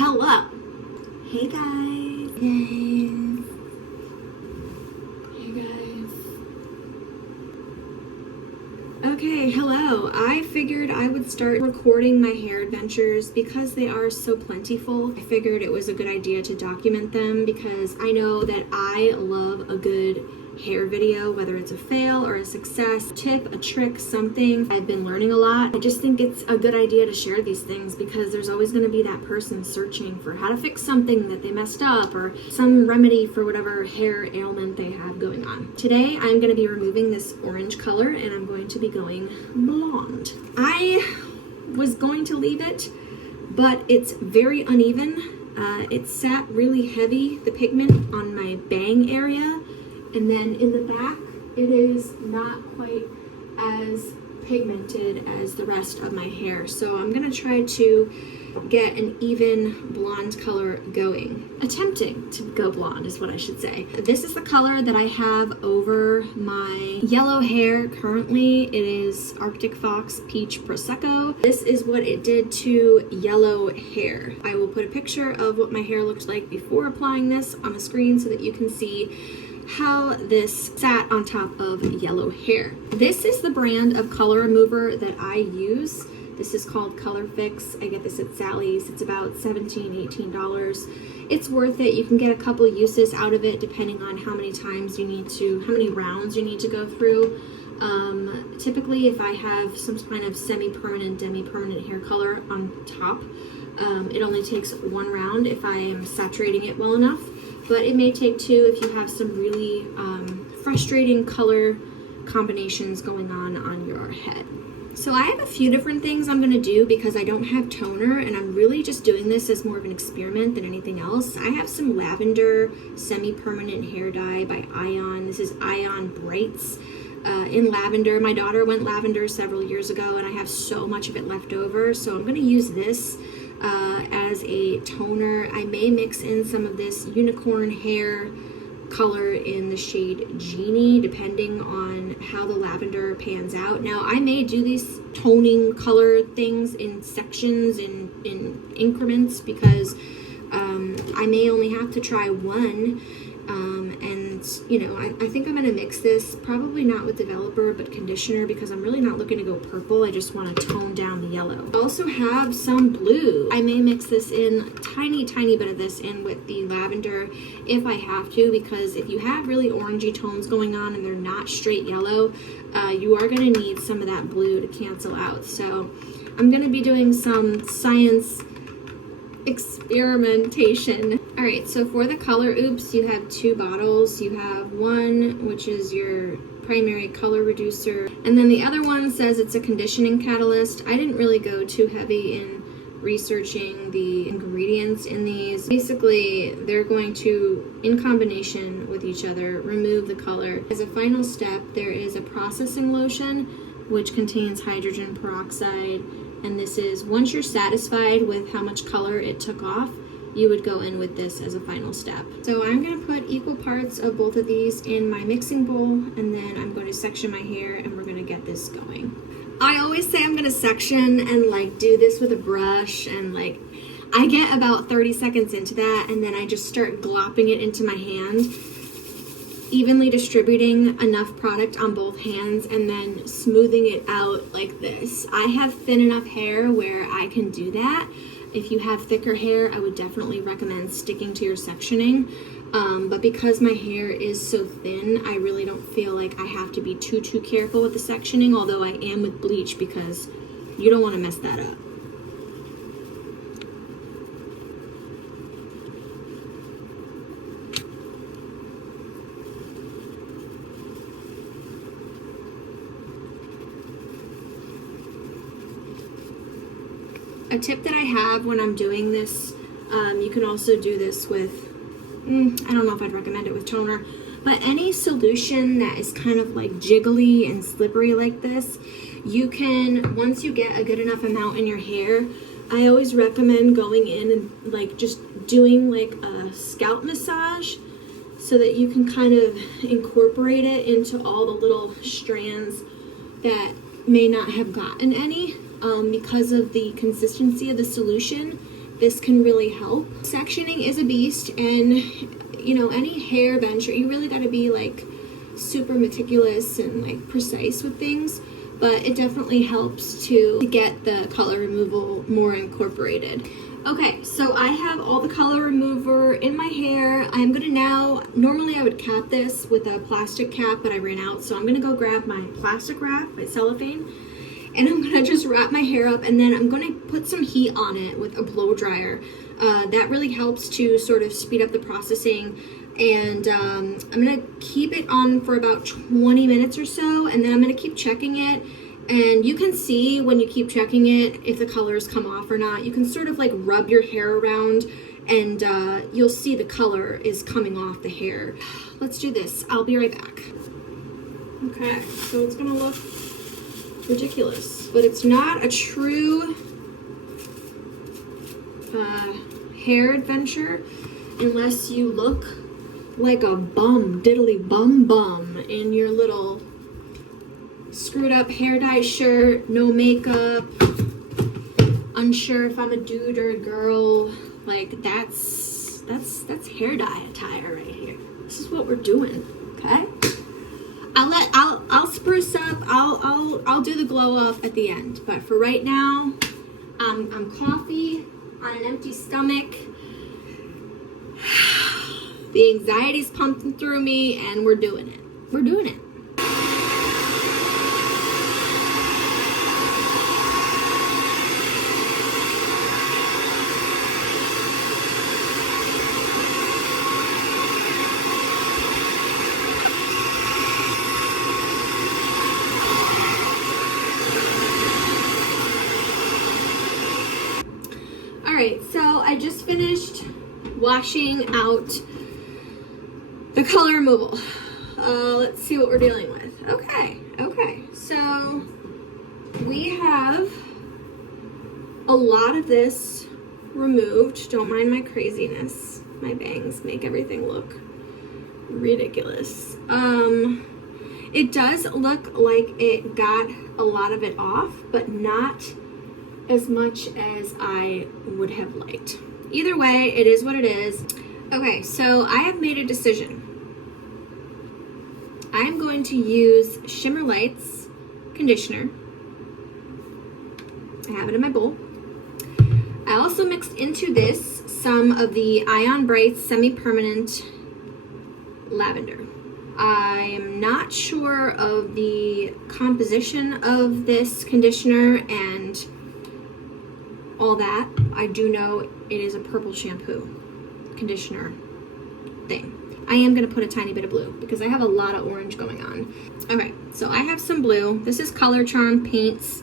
Hello. Hey guys. Hey guys. Okay, hello. I figured I would start recording my hair adventures because they are so plentiful. I figured it was a good idea to document them because I know that I love a good hair video, whether it's a fail or a success, tip, a trick, something. I've been learning a lot. I just think it's a good idea to share these things because there's always going to be that person searching for how to fix something that they messed up or some remedy for whatever hair ailment they have going on. Today I'm going to be removing this orange color and I'm going to be going blonde. I was going to leave it, but it's very uneven. It sat really heavy, the pigment, on my bang area. And then in the back, it is not quite as pigmented as the rest of my hair. So I'm gonna try to get an even blonde color going. Attempting to go blonde is what I should say. This is the color that I have over my yellow hair currently. It is Arctic Fox Peach Prosecco. This is what it did to yellow hair. I will put a picture of what my hair looked like before applying this on the screen so that you can see how this sat on top of yellow hair. This is the brand of color remover that I use. This is called Color Fix. I get this at Sally's. It's about $17, $18. It's worth it. You can get a couple uses out of it depending on how many times you need to, how many rounds you need to go through. Typically if I have some kind of semi-permanent, demi-permanent hair color on top, it only takes one round if I am saturating it well enough. But it may take two if you have some really frustrating color combinations going on your head. So I have a few different things I'm gonna do because I don't have toner and I'm really just doing this as more of an experiment than anything else. I have some lavender semi-permanent hair dye by Ion. This is Ion Brights in lavender. My daughter went lavender several years ago and I have so much of it left over. So I'm gonna use this as a toner. I may mix in some of this unicorn hair color in the shade Genie depending on how the lavender pans out. Now I may do these toning color things in sections, in increments, because I may only have to try one. And you know, I think I'm gonna mix this, probably not with developer but conditioner, because I'm really not looking to go purple. I just want to tone down the yellow. I also have some blue. I may mix this in, tiny bit of this in with the lavender if I have to, because if you have really orangey tones going on and they're not straight yellow, you are gonna need some of that blue to cancel out. So I'm gonna be doing some science experimentation. All right, so for the color oops, you have two bottles. You have one which is your primary color reducer, and then the other one says it's a conditioning catalyst. I didn't really go too heavy in researching the ingredients in these. Basically, they're going to, in combination with each other, remove the color. As a final step, there is a processing lotion which contains hydrogen peroxide. And this is, once you're satisfied with how much color it took off, you would go in with this as a final step. So I'm gonna put equal parts of both of these in my mixing bowl, and then I'm going to section my hair and we're gonna get this going. I always say I'm gonna section and like do this with a brush, and like I get about 30 seconds into that and then I just start glopping it into my hand, evenly distributing enough product on both hands and then smoothing it out like this. I have thin enough hair where I can do that. If you have thicker hair, I would definitely recommend sticking to your sectioning. But because my hair is so thin, I really don't feel like I have to be too careful with the sectioning, although I am with bleach because you don't want to mess that up. A tip that I have when I'm doing this, you can also do this with, I don't know if I'd recommend it with toner, but any solution that is kind of like jiggly and slippery like this, you can, once you get a good enough amount in your hair, I always recommend going in and like just doing like a scalp massage so that you can kind of incorporate it into all the little strands that may not have gotten any. Because of the consistency of the solution, this can really help. Sectioning is a beast, and you know, any hair venture, you really got to be like super meticulous and like precise with things, but it definitely helps to get the color removal more incorporated. Okay, so I have all the color remover in my hair. I'm gonna now, normally I would cap this with a plastic cap, but I ran out, so I'm gonna go grab my plastic wrap, my cellophane, and I'm gonna just wrap my hair up, and then I'm gonna put some heat on it with a blow dryer. That really helps to sort of speed up the processing, and I'm gonna keep it on for about 20 minutes or so, and then I'm gonna keep checking it. And you can see when you keep checking it if the colors come off or not. You can sort of like rub your hair around, and you'll see the color is coming off the hair. Let's do this. I'll be right back. Okay, so it's gonna look ridiculous, but it's not a true hair adventure unless you look like a bum, diddly bum in your little screwed up hair dye shirt, no makeup, unsure if I'm a dude or a girl. Like that's hair dye attire right here. This is what we're doing, okay? I'll spruce up. I'll do the glow off at the end. But for right now, I'm coffee on an empty stomach. The anxiety's pumping through me, and we're doing it. We're doing it. Alright, so I just finished washing out the color removal. Let's see what we're dealing with. Okay, so we have a lot of this removed. Don't mind my craziness. My bangs make everything look ridiculous. It does look like it got a lot of it off, but not as much as I would have liked. Either way, it is what it is. Okay, so I have made a decision. I'm going to use Shimmer Lights conditioner. I have it in my bowl. I also mixed into this some of the Ion Bright Semi-Permanent Lavender. I am not sure of the composition of this conditioner and all that. I do know it is a purple shampoo conditioner thing. I am going to put a tiny bit of blue because I have a lot of orange going on. Okay, so I have some blue. This is Color Charm Paints.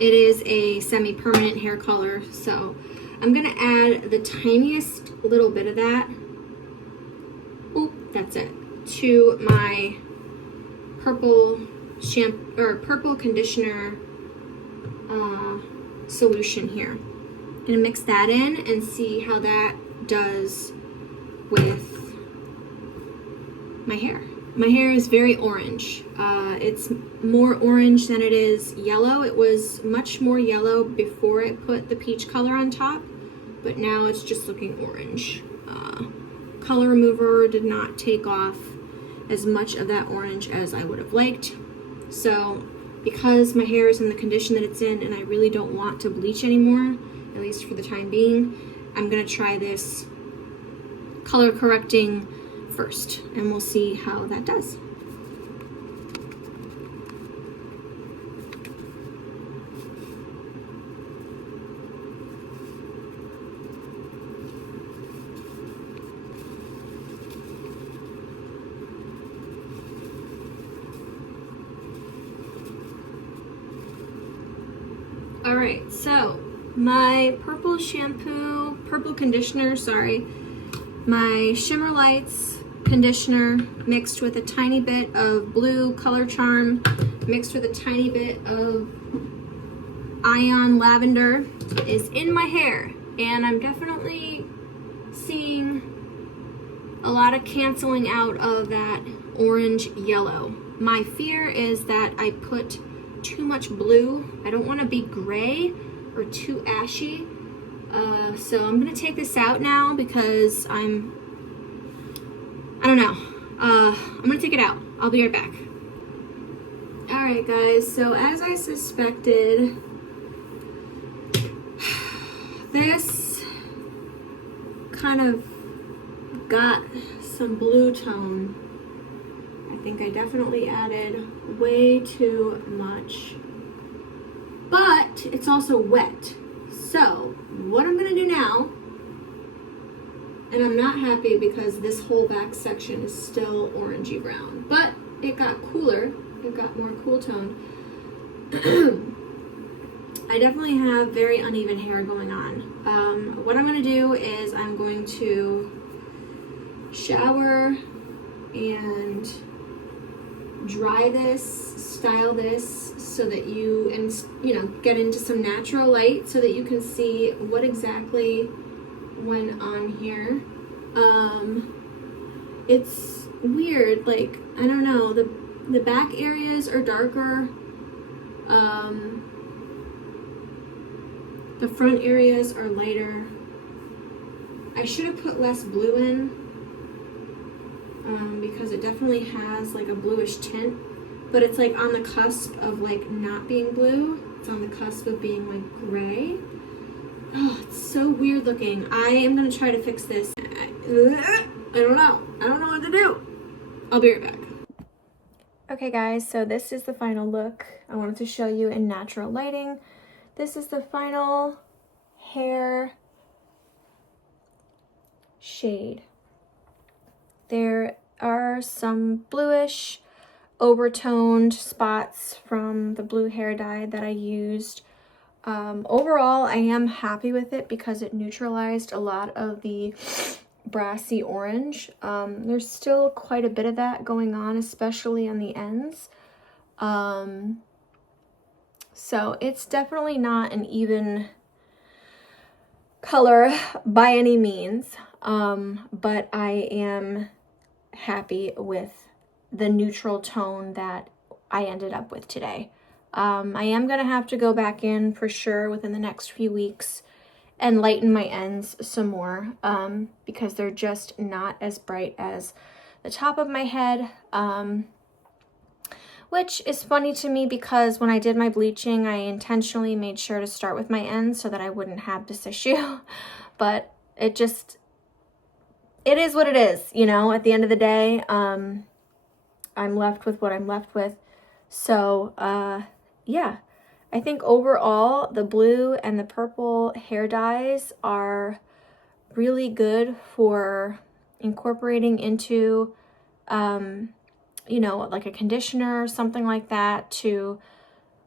It is a semi-permanent hair color, so I'm going to add the tiniest little bit of that. Oop, that's it. To my purple shampoo or purple conditioner solution here. I'm gonna mix that in and see how that does with my hair. My hair is very orange. It's more orange than it is yellow. It was much more yellow before I put the peach color on top, but now it's just looking orange. Color remover did not take off as much of that orange as I would have liked. So because my hair is in the condition that it's in and I really don't want to bleach anymore, at least for the time being, I'm gonna try this color correcting first and we'll see how that does. Alright, so my purple conditioner, my Shimmer Lights conditioner mixed with a tiny bit of blue Color Charm, mixed with a tiny bit of Ion Lavender is in my hair, and I'm definitely seeing a lot of canceling out of that orange yellow. My fear is that I put too much blue. I don't want to be gray or too ashy, So I'm gonna take this out now because I don't know. I'm gonna take it out. I'll be right back. Alright guys, so as I suspected, this kind of got some blue tone. I think I definitely added way too much, but it's also wet. So what I'm gonna do now, and I'm not happy because this whole back section is still orangey brown, but it got cooler. It got more cool tone. I definitely have very uneven hair going on. What I'm going to do is I'm going to shower and dry this, style this so that you get into some natural light so that you can see what exactly went on here. It's weird, like, I don't know, the back areas are darker. The front areas are lighter. I should have put less blue in because it definitely has like a bluish tint, but it's like on the cusp of like not being blue. It's on the cusp of being like gray. Oh, it's so weird looking. I am gonna try to fix this. I don't know. I don't know what to do. I'll be right back. Okay guys, so this is the final look. I wanted to show you in natural lighting. This is the final hair shade. There are some bluish overtoned spots from the blue hair dye that I used. Overall, I am happy with it because it neutralized a lot of the brassy orange. There's still quite a bit of that going on, especially on the ends. So it's definitely not an even color by any means, but I am happy with the neutral tone that I ended up with today. I am going to have to go back in for sure within the next few weeks and lighten my ends some more because they're just not as bright as the top of my head. Which is funny to me because when I did my bleaching, I intentionally made sure to start with my ends so that I wouldn't have this issue. But it is what it is, you know, at the end of the day. I'm left with what I'm left with. So, yeah. I think overall, the blue and the purple hair dyes are really good for incorporating into like a conditioner or something like that to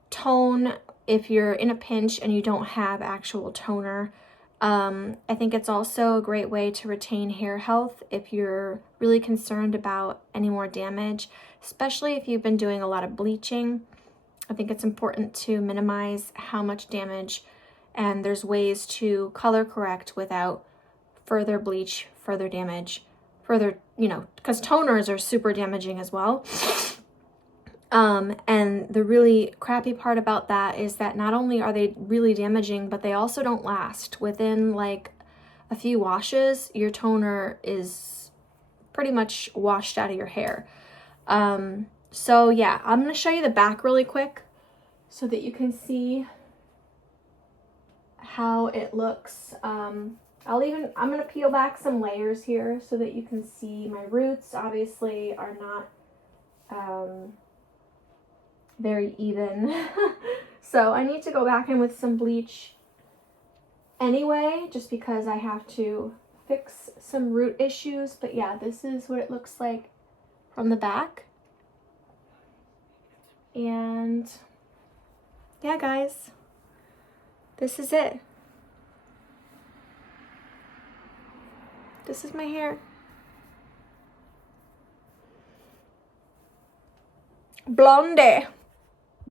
tone if you're in a pinch and you don't have actual toner. I think it's also a great way to retain hair health if you're really concerned about any more damage, especially if you've been doing a lot of bleaching. I think it's important to minimize how much damage, and there's ways to color correct without further bleach, further damage, because toners are super damaging as well. And the really crappy part about that is that not only are they really damaging, but they also don't last. Within like a few washes, your toner is pretty much washed out of your hair. So yeah, I'm going to show you the back really quick so that you can see how it looks. I'm going to peel back some layers here so that you can see my roots obviously are not very even. So I need to go back in with some bleach anyway, just because I have to fix some root issues. But yeah, this is what it looks like from the back. And yeah, guys, this is it. This is my hair. Blonde.